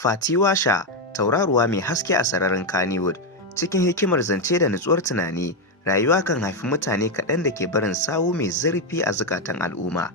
Fati Washa, tauraruwa mai haske a sararin Kannywood, cikin hikimar zance da nutsuwar tunani, rayuwa kan haifi mutane kaɗan da ke barin sawu mai zurfi a zukatan al'umma.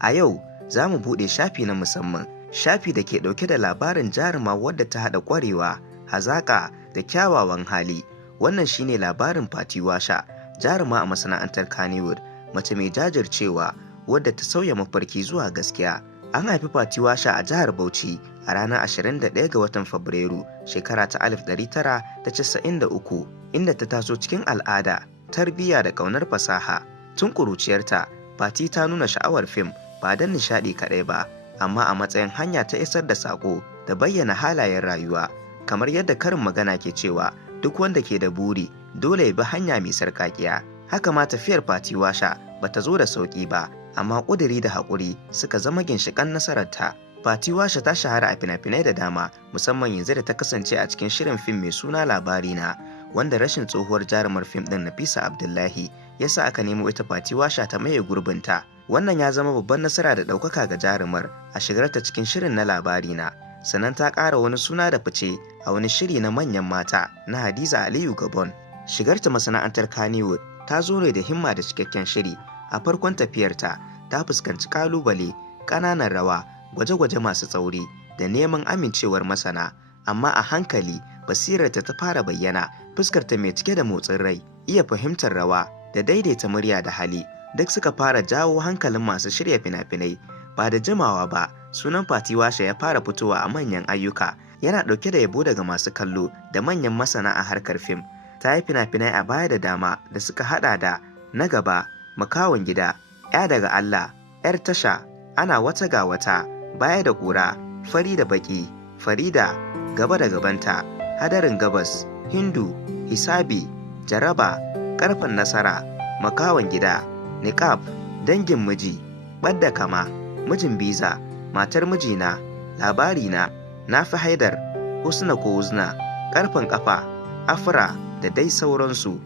A yau, za mu buɗe shafi na musamman, shafi da ke ɗauke da labarin jaruma wadda ta haɗa ƙwarewa, hazaƙa da kyawawan hali. Wannan shine labarin Fati Washa, jaruma a masana'antar Kannywood, mace mai jajircewa wadda ta sauya mafarki zuwa gaskiya. An haifi Fati Washa a jihar Bauchi a ranar 21 ga watan Fabrairu, shekara ta 1993, inda ta taso cikin al'ada, tarbiyya da ƙaunar fasaha. Tun ƙuruciyarta, Fati ta nuna sha'awar fim ba don nishaɗi kaɗai ba, amma a matsayin hanya ta isar da saƙo da bayyana halayen rayuwa. Kamar yadda karin magana ke cewa, duk wanda ke da buri dole ya bi hanya mai sarƙaƙiya. Haka ma tafiyar Fati Washa bata zo da sauƙi ba, amma ƙuduri da haƙuri suka zama ginshiƙan nasararta. Fati Washa ta shahara a fina-finai da dama, musamman yanzu da ta kasance a cikin shirin fim mai suna Labarina, wanda rashin tsohuwar jarumar fim ɗin Nafisa Abdullahi ya sa aka nemo ita Fati Washa ta maye gurbinta. Wannan ya zama babban nasara da ɗaukaka ga jarumar a shigarta cikin shirin na Labarina. Sannan ta ƙara wani suna da fice a wani shiri na manyan mata na Hadiza Aliyu Gabon. Shigarta masana'antar Kannywood ta zo ne da himma da cikakken shiri. A farkon tafiyarta, ta fuskanci ƙalubale, ƙananan rawa, gwaje-gwaje masu tsauri da neman amincewar masana, amma a hankali basirarta ta fara bayyana. Fuskarta mai cike da motsin rai, iya fahimtar rawa da daidaita murya da hali duk suka fara jawo hankalin masu shirya fina-finai. Ba da jimawa ba, sunan Fati Washa ya fara fitowa a manyan ayyuka, yana ɗauke da yabo daga masu kallo da manyan masana a harkar fim. Ta yi fina-finai a baya da dama da suka haɗa da Na Gaba, Makawan Gida, Ya Daga Allah, 'Yar Tasha, Ana Wata Ga Wata, Baya da Ƙura, Fari da Baƙi, Farida, Gaba da Gabanta, Hadarin Gabas, Hindu, Hisabi, Jaraba, Ƙarfen Nasara, Makawan Gida, Niqab, Dangin Miji, Ɓadda Kama, Mijin Biza, Matar Mijina, Labarina, Nafi Haidar, Husna ko Huzna, Ƙarfen Ƙafa, Afra da dai sauransu.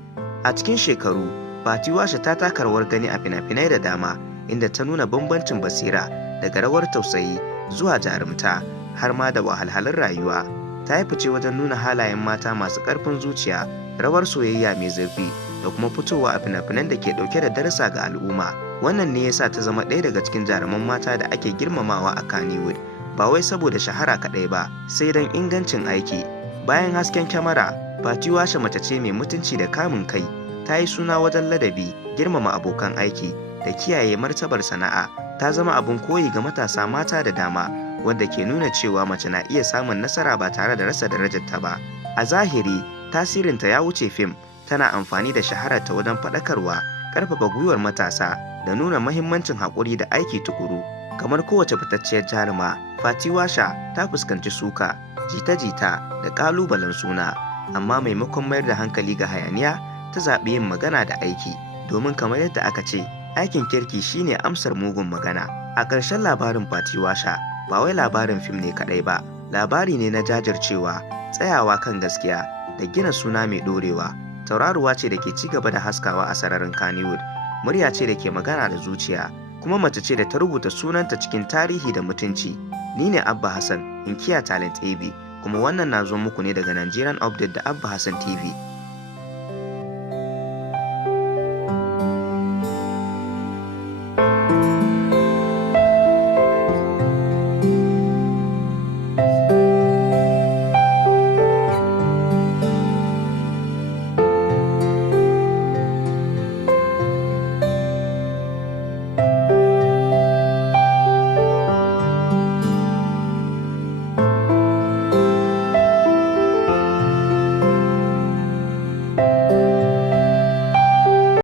A cikin shekaru, Fati Washa ta taka rawar gani a fina-finai da dama, inda ta nuna bambancin basira daga rawar tausayi zuwa jarumta har ma da wahalhalun rayuwa. Ta yi fice wajen nuna halayen mata masu ƙarfin zuciya, rawar soyayya mai zurfi da kuma fitowa a fina-finan da ke ɗauke da darasa ga al'umma. Wannan ne yasa ta zama ɗaya daga cikin jaruman mata da ake girmamawa a Kannywood, ba wai saboda shahara kaɗai ba, sai don ingancin aiki. Bayan hasken kyamara, Fati Washa mace ce mai mutunci da kamun kai. Ta yi suna wajen ladabi, girmama abokan aiki da kiyaye martabar sana'a. Ta zama abin koyi ga matasa mata da dama, wanda ke nuna cewa mace na iya samun nasara ba tare da rasa darajarta ba. A zahiri, tasirinta ya wuce fim. Tana amfani da shahararta wajen faɗakarwa, ƙarfafa gwiwar matasa da nuna mahimmancin haƙuri da aiki tukuru. Kamar kowace fitacciyar jaruma, Fati Washa ta fuskanci suka, jita-jita da ƙalubalen suna, amma maimakon mayar da hankali ga hayaniya, ta zaɓi yin magana da aiki, domin kamar yadda aka ce, aikin kirki shine amsar mugun magana. A ƙarshen labarin Fati Washa, ba wai labarin fim ne kaɗai ba, labari ne na jajircewa, tsayawa kan gaskiya da gina suna mai ɗorewa. Tauraruwa ce da ke ci gaba da haskawa a sararin Kannywood, murya ce da ke magana da zuciya, kuma mace ce da ta rubuta sunanta cikin tarihi da mutunci. Ni ne Abba Hassan, inkiya Talent AB, kuma wannan na zo muku ne daga Nigerian Update da Abba Hassan TV.